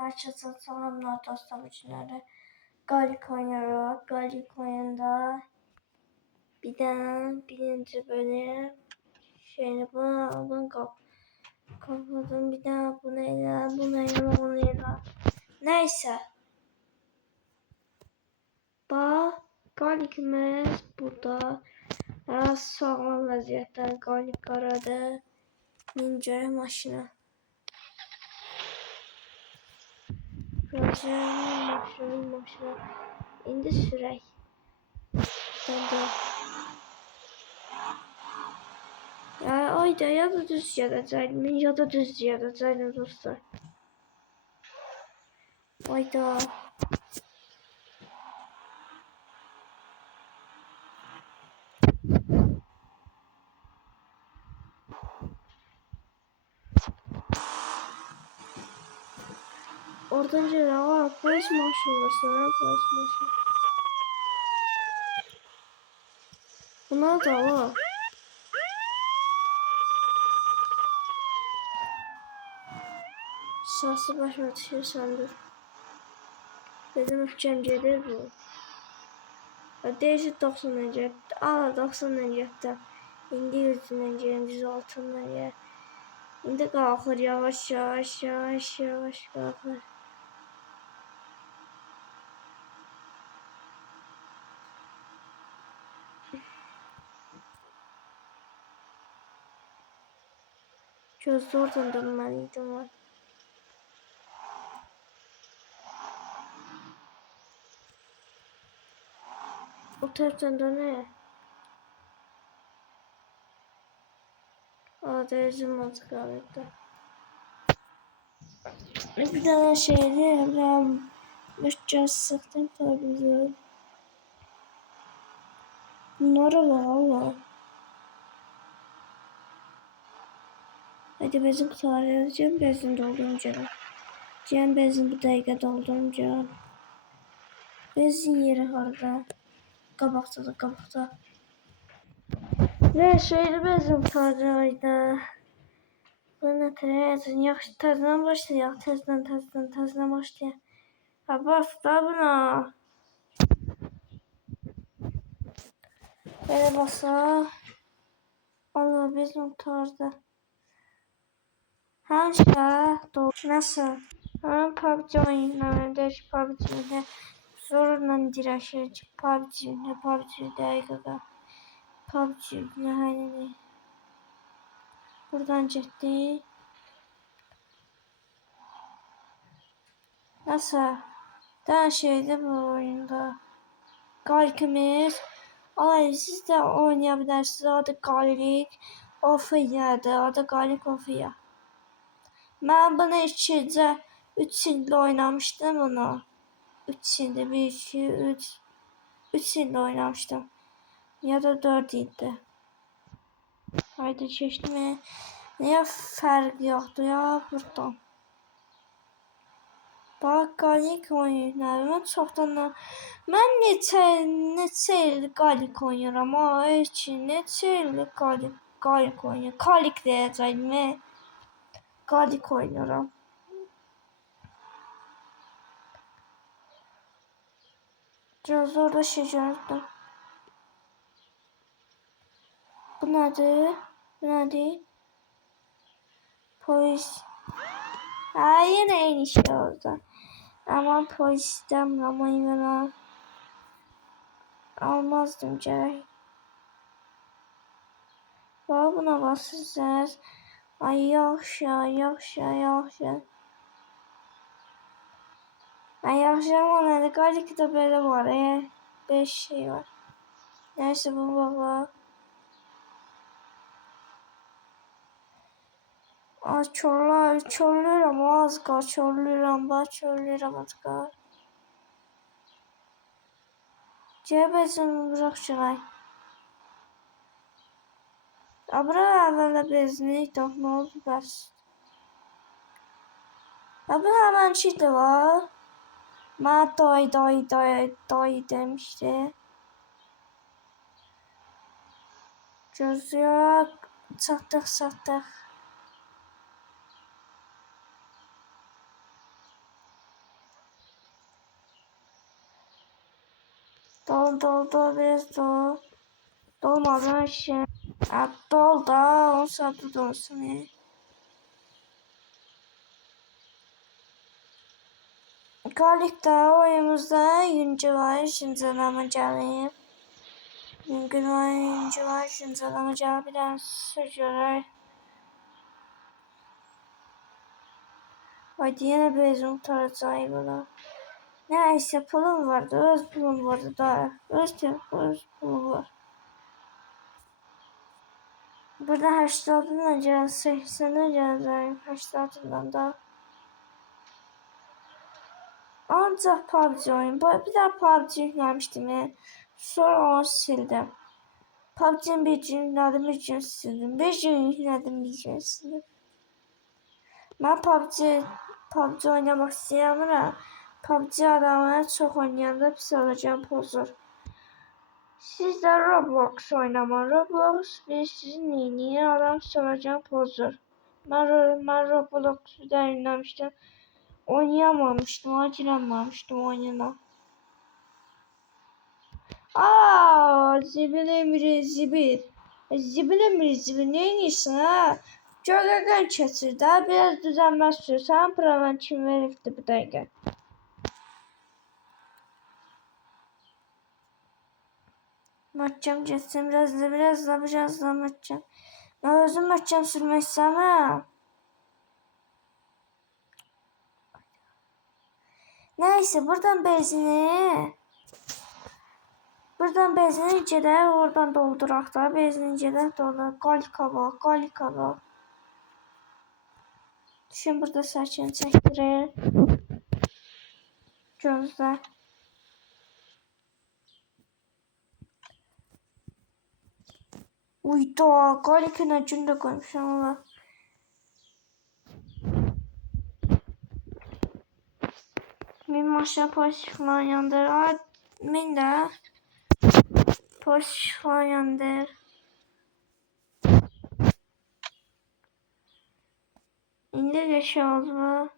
Herkese selamlar dostum içinleri. Galik oynuyoruz. Galik oyunda bir de birinci bölüm şeyini bunu kapadım, bir daha bunu eyle. Neyse. Bak Galikimiz burada. Biraz sağlam vəziyyətdə Galik qaradı. Ninja maşını. Maşını. İndi sürək. Ya ayda ya da düz gedəcəkdim, ya da düz gedəcəkdim dostlar. Ayda. Oradan gelen var, polis maşını var, sonra polis maşını. Bunlar da var. Şahsı başıma düşür sandır. Bizim öfkemcedir bu. Değişik 90'dan getdi. 90'dan getdi. İndi 100'dən gəlin, 106'dan gəl. İndi qalxır, yavaş qalxır. Gözdə oradan dönməliydim var. O tərəfdən dönə. Deyəcəm azı qalırdı. Bir dənə şeydir, müşkəz sıxdım televizyon. Bunlara var Allah. Hadi bezin kurtaracağım, bezin dolduracağım. Cem bezin bu dəqiqə dolduracağım. Bezin yeri harada? Qabaqda. Ne şeyli bezin kurtaracağım. Bunu tereyağın yaxşı təzdən başlayaq. Təzdən başlayaq. Ha bas da buna. Belə basaq. Allah bezin kurtardı. Nasıl? Ben PUBG oynayacağım. PUBG'de zorla dirəşir. PUBG dəqiqədə. PUBG hani. Buradan getdik. Nasıl? Daha şeydi bu oyunda. Galikimiz. Ay siz de oynayabilirsiniz. Adı Galik Ofiya'dır. Adı Galik Ofiya. Ben bunu 3 ildə oynamıştım bunu. 3 ildə 1, 2, 3 ildə oynamıştım. Ya da 4 ildə. Haydi keçdim. Niyə fərq yoxdur ya buradan? Bak Galik oyunlarımı çoxdan... Mən neçə il Galik oynuyorum. Neçə il Galik oynuyorum. Galik deyəcəyim. Galik oynuyorum. Biraz orada şey gördüm. Bu nədir? Polis. Ha yine aynı şey oldu. Aman polis istemiyorum ben. Almazdım gerek. Buna basacağız. Ay yaxşı. Ay yaxşı ama nədir? Galikdə belə var. 5 şey var. Neyse bu baba. Ay çorluyorum az qal. Çorluyorum az qal. Cəbəzini bırak şurayı. Abra əvvələ bezini ne oldu bəs. Abi hemen şey de var. Ma doy demişti. Gözlüyor. Sattık. Dol biraz dol. Dolmadan şey. Dol da 10 saat dolsun. Qalikdə oyunumuzda güncəllənmə gəlib. Güncəllənmə gəlib. Bir dənə görək. Haydi yenə bezim tutaracaq buna. Nəysə pulum vardı. Öz pulum vardı da. Öz pulum var. Burada 80'dan gələn 80'dan gələcəyim. 80'dan da. Ancaq PUBG oyun. Bir daha PUBG yükləmişdim. Sonra onu sildim. PUBG'nin bir gün yüklədim, bir gün sildim. Bir gün yüklədim, bir gün sildim. Mən PUBG oynamaq istəyirəm. PUBG adamı çox oynayanda pis olacağım, pozur. Siz də Roblox oynama. Roblox bilirsiniz neyini? Adam soracağım, pozur. Mən Roblox'u da yükləmişdim. Oynayamamışdım, girememiştim oyuna. Zibil Emri Zibil. Zibil Emri Zibil neyinirsin ha? Göğəqən keçir də, biraz düzəlmə sürsən, buradan kim veribdi bu dəqiqə? Möhkəm geçsin, biraz da möhkəm. Mən özüm möhkəm sürmək istəmirəm. Neyse buradan benzini gedək, oradan dolduraq da. Benzini gedək dolduraq. Qalikava. Düşün burada saçını çəkdirir. Gözlə. Uyda, qalikına gün də qoymuşam ola. Min maşına polis falan yandır. Min də polis falan yandır. İndi də şey oldu.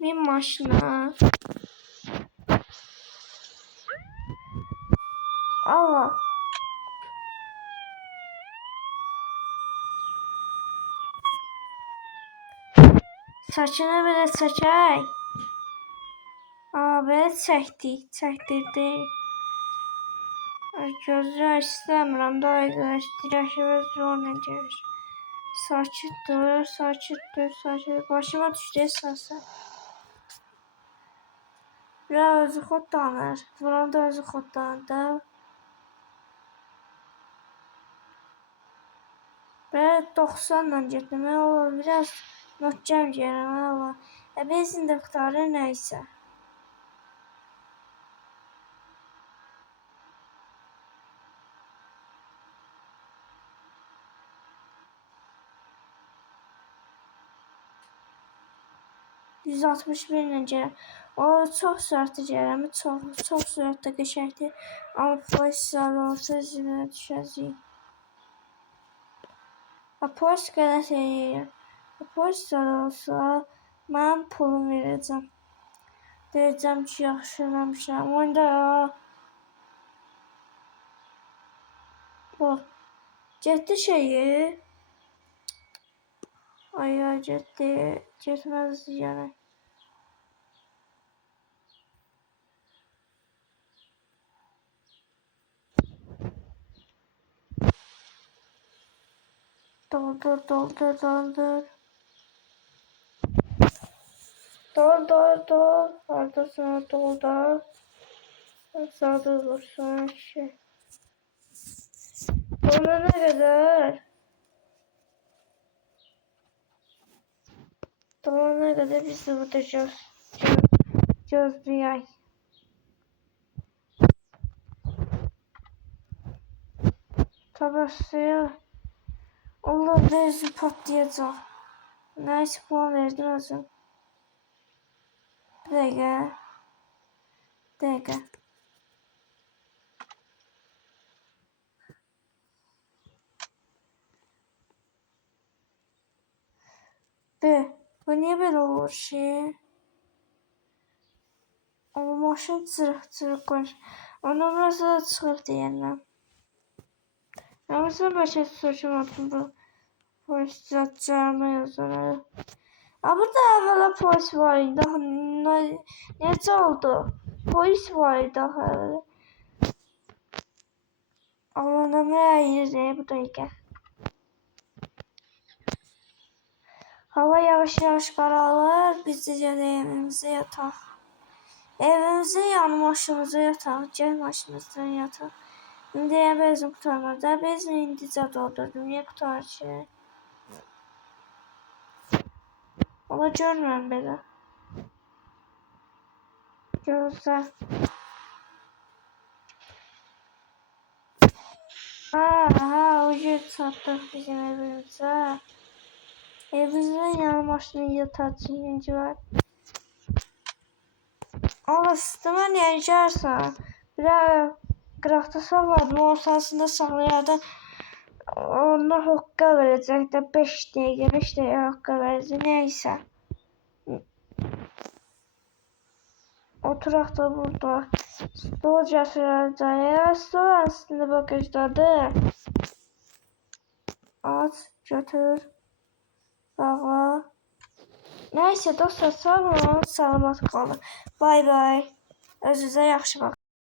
Min maşına. Allah. Saçını belə çəkək. Belə çəkdirdi. Gözlər istəmirəm, daha dirəşəvəz oynayacaq. Sakitdir. Başıma düşdü əsasən. Biraz özü xodlanır. Buranı da özü xodlanır. Belə 90'la getdim. Biraz möhkəm gələm. Benzin də qurtarır nəysə. %61 ilə gələm. Çox sürətli gələm. Çox sürətli qəşəngdir. Amma polislər olsa zinə düşəcək. Polis qələt eləyir. Polislər olsa mən pulum verəcəm. Deyəcəm ki, yaxşı eləmişəm. Oyunda bax. Getdi şeyi. Ay getdi. Getməz yəni. Doldur. Haradasın doldur. Sağda olursun şey. Ona ne kadar? Dolana kadar biz de burada gözlüyək. Tabasıya Allah versin patlayacaq. Neyse puan verdim özüm. Bir dəqiqə. Bu niye böyle olur şey? Ama maşın cırıq-cırıq qoymuş. Ondan burası da çıxıb deyirlər. Ama sen başa soruşamadın bu polis zatlarına yazıları. Ama burada evvela polis var idi. Necə oldu? Polis var idi evvela. Allah'ım ne bu dakika. Hava yavaş yavaş qaralır. Biz də gələk evimizə yataq. Evimizə yanı maşınımıza yataq. Gəl maşınımızdan yataq. İndi bezim kurtarmaz. Da bezim indicə doldurdum. Niyə kurtar ki? Ama görmürəm belə. Görürsə. Ha, ucu çatdıq bizim evimizə. Evimizin yanı maşının yatacı var. Allah sistemə niyə gəlsən? Bir qıraqda saxladım, onun sahəsində saxlayardım. Onda hoqqa verəcək də 5 dəqiqə hoqqa verəcək, neysə. Oturaq da burada. Stol gətirəcək. Stol aslında bagajdadır. Aç, götür. Bağa. Neyse dostlar, sağ olun, salamat qalın. Bay bay. Özünüzə yaxşı baxın.